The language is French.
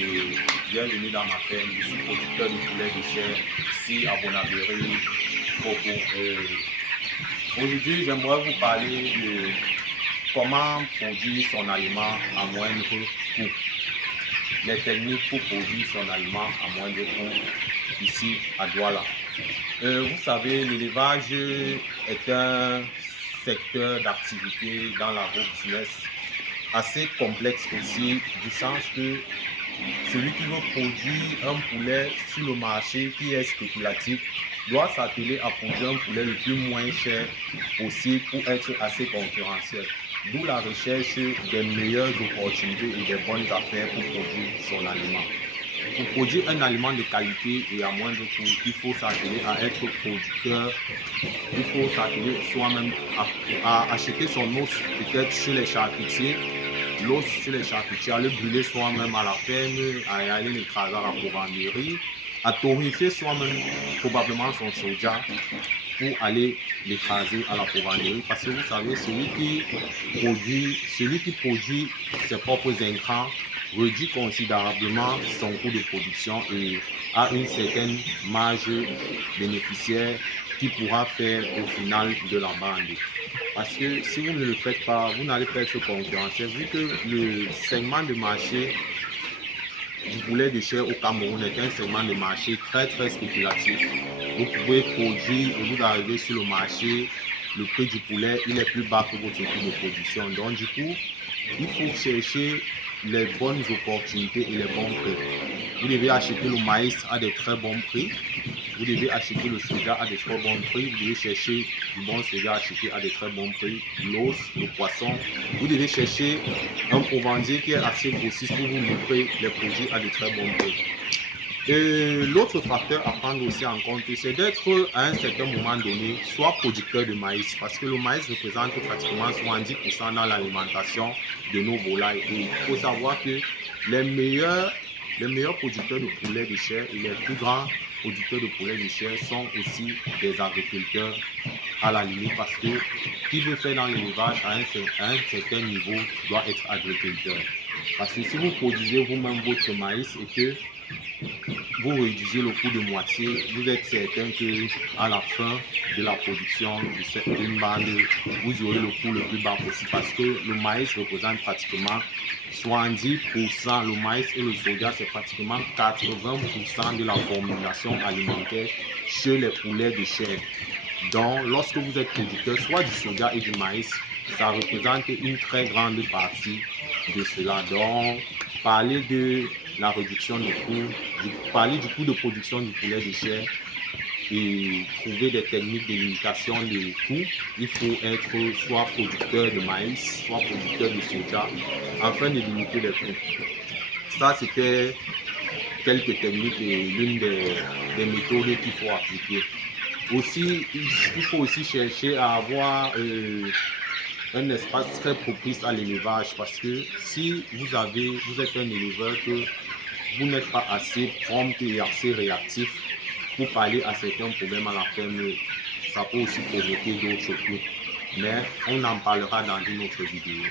et bienvenue dans ma ferme. Je suis producteur de poulet de chair ici à Bonaberry, Coco. Aujourd'hui, j'aimerais vous parler de comment produire son aliment à moindre coût. Les techniques pour produire son aliment à moindre coût ici à Douala. Vous savez, l'élevage est un secteur d'activité dans l'agro-business assez complexe aussi, du sens que celui qui veut produire un poulet sur le marché qui est spéculatif doit s'atteler à produire un poulet le plus moins cher possible pour être assez concurrentiel. D'où la recherche des meilleures opportunités et des bonnes affaires pour produire son aliment. Pour produire un aliment de qualité et à moindre coût, il faut s'atteler à être producteur. Il faut s'atteler soi-même à acheter son os peut-être chez les charcutiers, l'os chez les charcutiers, à le brûler soi-même à la ferme, à aller l'écraser à la provendierie, à torréfier soi-même probablement son soja pour aller l'écraser à la provendierie. Parce que vous savez, celui qui produit ses propres intrants réduit considérablement son coût de production et a une certaine marge bénéficiaire qui pourra faire au final de la bande. Parce que si vous ne le faites pas, vous n'allez pas être concurrentiel, vu que le segment de marché du poulet de chair au Cameroun est un segment de marché très spéculatif. Vous pouvez produire et vous arrivez sur le marché, le prix du poulet il est plus bas que votre coût de production. Donc du coup, il faut chercher les bonnes opportunités et les bons prix. Vous devez acheter le maïs à de très bons prix. Vous devez acheter le soja à de très bons prix. Vous devez chercher du bon soja acheté à de très bons prix. L'os, le poisson. Vous devez chercher un provendier qui est assez grossiste pour vous livrer les produits à de très bons prix. L'autre facteur à prendre aussi en compte, c'est d'être à un certain moment donné soit producteur de maïs, parce que le maïs représente pratiquement 70% dans l'alimentation de nos volailles. Et il faut savoir que les meilleurs producteurs de poulet de chair et les plus grands producteurs de poulet de chair sont aussi des agriculteurs à la limite, parce que qui veut faire dans l'élevage à un certain niveau doit être agriculteur. Parce que si vous produisez vous-même votre maïs et que vous réduisez le coût de moitié, vous êtes certain que à la fin de la production d'une bande, vous aurez le coût le plus bas possible, parce que le maïs représente pratiquement 70%, le maïs et le soja, c'est pratiquement 80% de la formulation alimentaire chez les poulets de chair. Donc, lorsque vous êtes producteur soit du soja et du maïs, ça représente une très grande partie de cela. Donc, parler de la réduction du coût, parler du coût de production du poulet de chair et trouver des techniques de limitation de coût, il faut être soit producteur de maïs, soit producteur de soja, afin de limiter les coûts. Ça, c'était quelques techniques et l'une des méthodes qu'il faut appliquer. Aussi, il faut aussi chercher à avoir un espace très propice à l'élevage, parce que si vous êtes un éleveur que vous n'êtes pas assez prompt et assez réactif pour parler à certains problèmes à la ferme, ça peut aussi provoquer d'autres coûts. Mais on en parlera dans une autre vidéo.